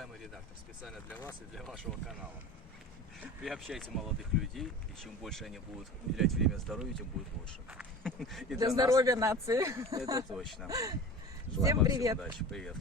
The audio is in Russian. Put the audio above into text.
уважаемый редактор, специально для вас и для вашего канала. Приобщайте молодых людей, и чем больше они будут уделять время здоровью, тем будет лучше. И Для здоровья нации. Это точно. Всем привет. Удачи. Привет.